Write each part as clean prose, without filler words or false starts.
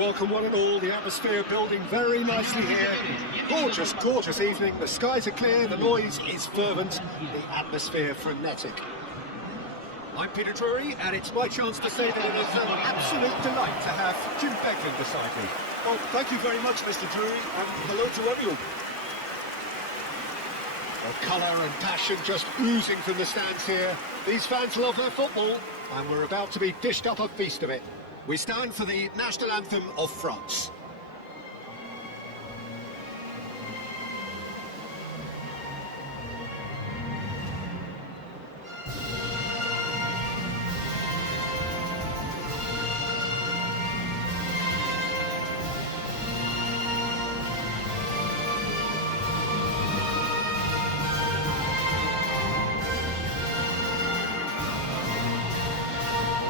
Welcome one and all, the atmosphere building very nicely here. Gorgeous, gorgeous evening, the skies are clear, the noise is fervent, the atmosphere frenetic. I'm Peter Drury, and it's my chance to say that it is an absolute delight to have Jim Beglin beside me. Well, thank you very much, Mr. Drury, and hello to everyone. The colour and passion just oozing from the stands here. These fans love their football, and we're about to be dished up a feast of it. We stand for the national anthem of France.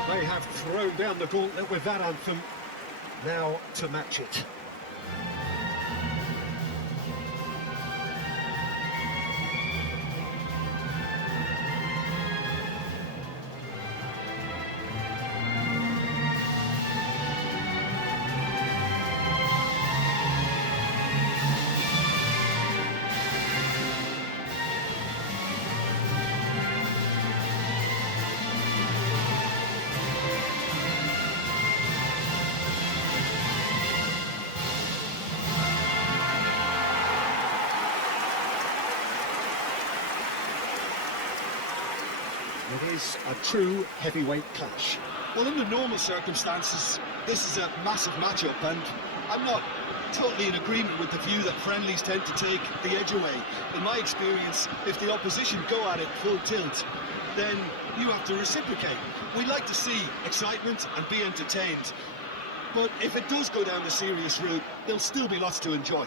They have thrown down the gauntlet with that anthem. Now to match it. It is a true heavyweight clash. Well, under normal circumstances, this is a massive matchup, and I'm not totally in agreement with the view that friendlies tend to take the edge away. In my experience, if the opposition go at it full tilt, then you have to reciprocate. We like to see excitement and be entertained, but if it does go down the serious route, there'll still be lots to enjoy.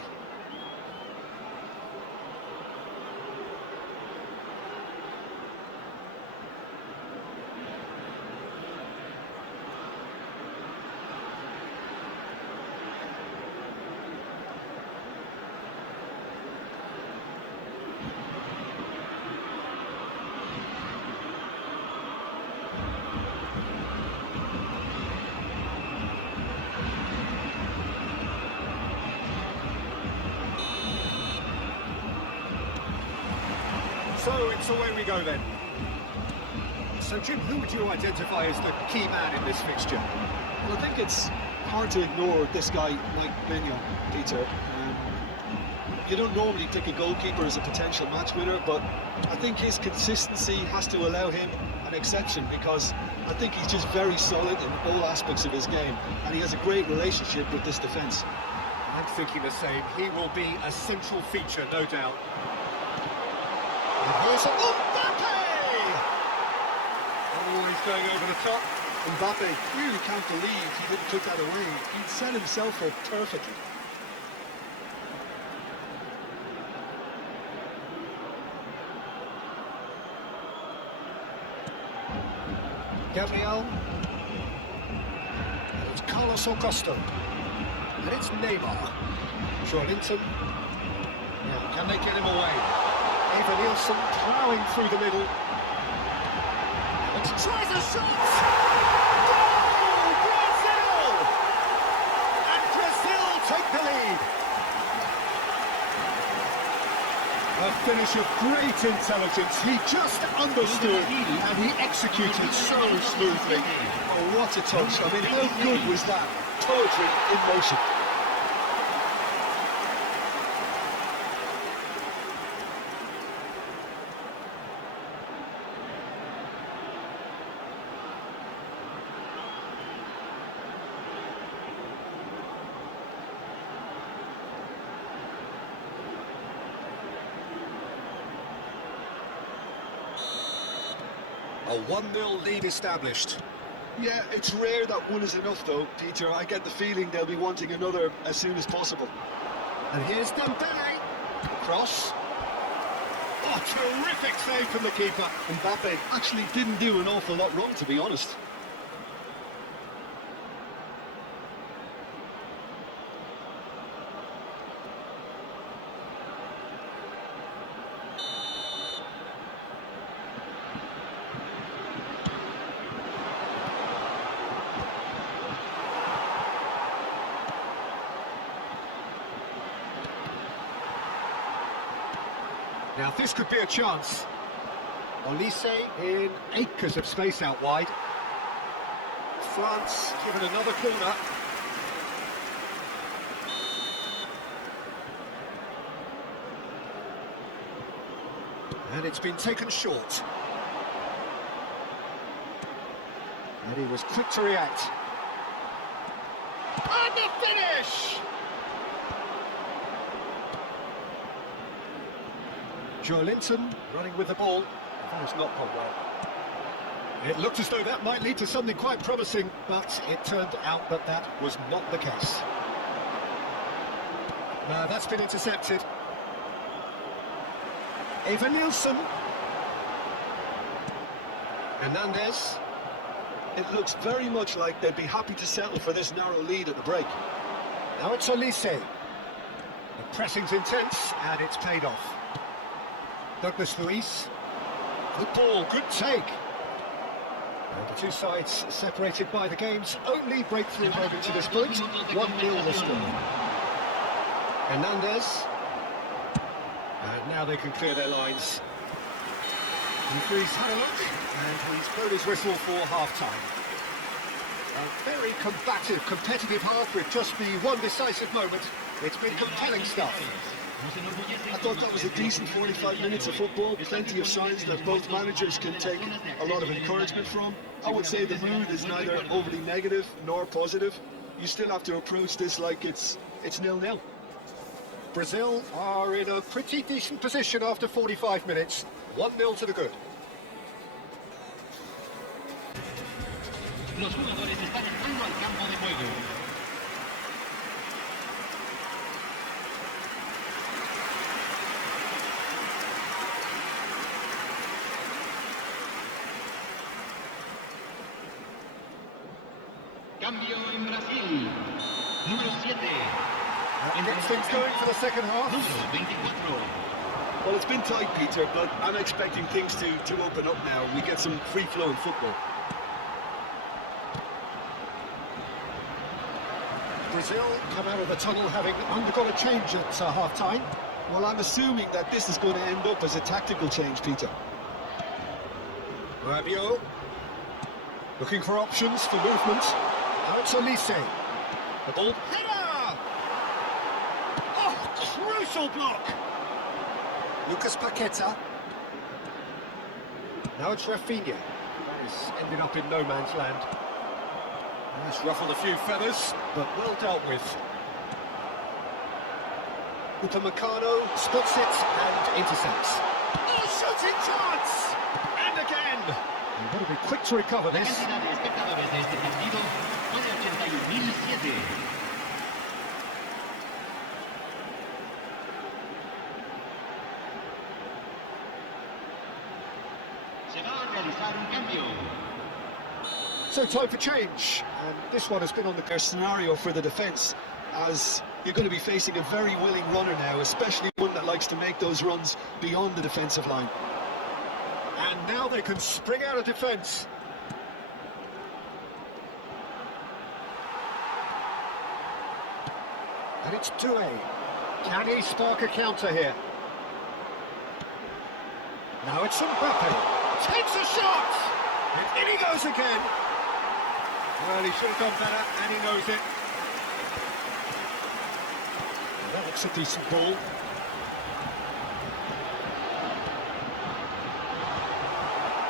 So it's away we go then. So Jim, who would you identify as the key man in this fixture? Well, I think it's hard to ignore this guy, Mike Mignon, Peter. You don't normally pick a goalkeeper as a potential match winner, but I think his consistency has to allow him an exception, because I think he's just very solid in all aspects of his game, and he has a great relationship with this defence. I'm thinking the same. He will be a central feature, no doubt. And here's Mbappe! Always going over the top. Mbappe, really can't believe he didn't put that away. He'd set himself up perfectly. Gabriel. And it's Carlos Augusto. And it's Neymar. Jorginton. Now, can they get him away? Eva Nielsen ploughing through the middle. And tries a shot! Goal! Brazil! And Brazil take the lead. A finish of great intelligence. He just understood and he executed so smoothly. Oh, what a touch. I mean, how good was that? Poetry in motion. A 1-0 lead established. Yeah, it's rare that one is enough though, Peter. I get the feeling they'll be wanting another as soon as possible. And here's Dembele. Cross. Oh, terrific save from the keeper. Mbappe actually didn't do an awful lot wrong, to be honest. Now this could be a chance. Olise in acres of space out wide. France given another corner. And it's been taken short. And he was quick to react. And the finish! Joelinton running with the ball. That has not gone well. It looked as though that might lead to something quite promising, but it turned out that that was not the case. Now that's been intercepted. Eva Nielsen. Hernandez. It looks very much like they'd be happy to settle for this narrow lead at the break. Now it's Olise. The pressing's intense, and it's paid off. Douglas Luiz. Good ball, good take. And the two sides separated by the game's only breakthrough moment to this point. 1-0 the score. Hernandez. And now they can clear their lines. Referee's had a look, and he's blown his whistle for half-time. A very combative, competitive half with just the one decisive moment. It's been compelling stuff. I thought that was a decent 45 minutes of football, plenty of signs that both managers can take a lot of encouragement from. I would say the mood is neither overly negative nor positive. You still have to approach this like it's 0-0. Brazil are in a pretty decent position after 45 minutes. 1-0 to the good. Los jugadores están entrando al campo de juego. Cambio en Brasil. Número 7. And gets things going for the second half. Número 24. Well, it's been tight, Peter, but I'm expecting things to open up now. We get some free-flowing football. Brazil come out of the tunnel having undergone a change at half-time. Well, I'm assuming that this is going to end up as a tactical change, Peter. Rabiot looking for options for movement. Now it's Olise. The ball. Header! Oh, crucial block! Lucas Paqueta. Now it's Rafinha. That has ended up in no man's land. That's ruffled a few feathers, but well dealt with. Upamecano spots it and intercepts. Oh, shooting chance! And again! You've got to be quick to recover this. La cantidad de espectadores de este partido fue de 81.007. Se va a realizar un cambio. So time for change, and this one has been on the Their scenario for the defence, as you're going to be facing a very willing runner now, especially one that likes to make those runs beyond the defensive line. And now they can spring out of defence. And it's Doué. Can he spark a counter here? Now it's Mbappe. Takes a shot! And in he goes again. Well, he should have done better, and he knows it. That looks a decent ball.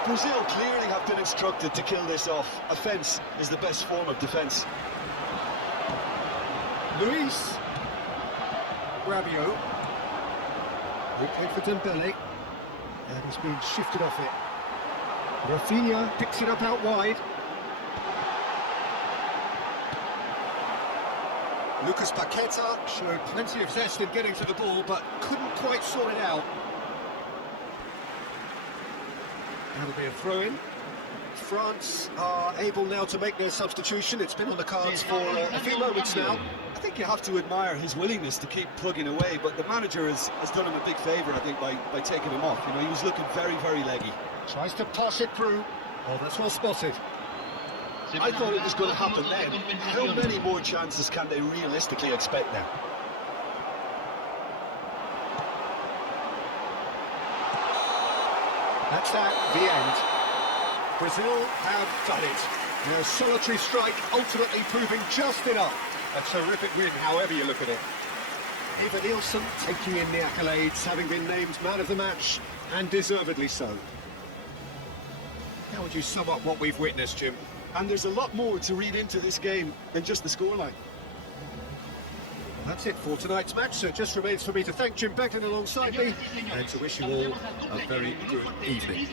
Brazil clearly have been instructed to kill this off. Offence is the best form of defence. Luis. Rabiot. He played for Dembele. And he's been shifted off it. Rafinha picks it up out wide. Lucas Paqueta showed plenty of zest in getting to the ball, but couldn't quite sort it out. That'll be a throw-in. France are able now to make their substitution. It's been on the cards for a few moments now. I think you have to admire his willingness to keep plugging away, but the manager has done him a big favour, I think, by taking him off. You know, he was looking very, very leggy. Tries to pass it through. Oh, that's well spotted. I thought it was going to happen then. How many more chances can they realistically expect now? That's that, the end. Brazil have done it. Their solitary strike ultimately proving just enough. A terrific win, however you look at it. Eva Nielsen taking in the accolades, having been named man of the match, and deservedly so. How would you sum up what we've witnessed, Jim? And there's a lot more to read into this game than just the scoreline. That's it for tonight's match, so it just remains for me to thank Jim Beckton alongside me, and to wish you all a very good evening.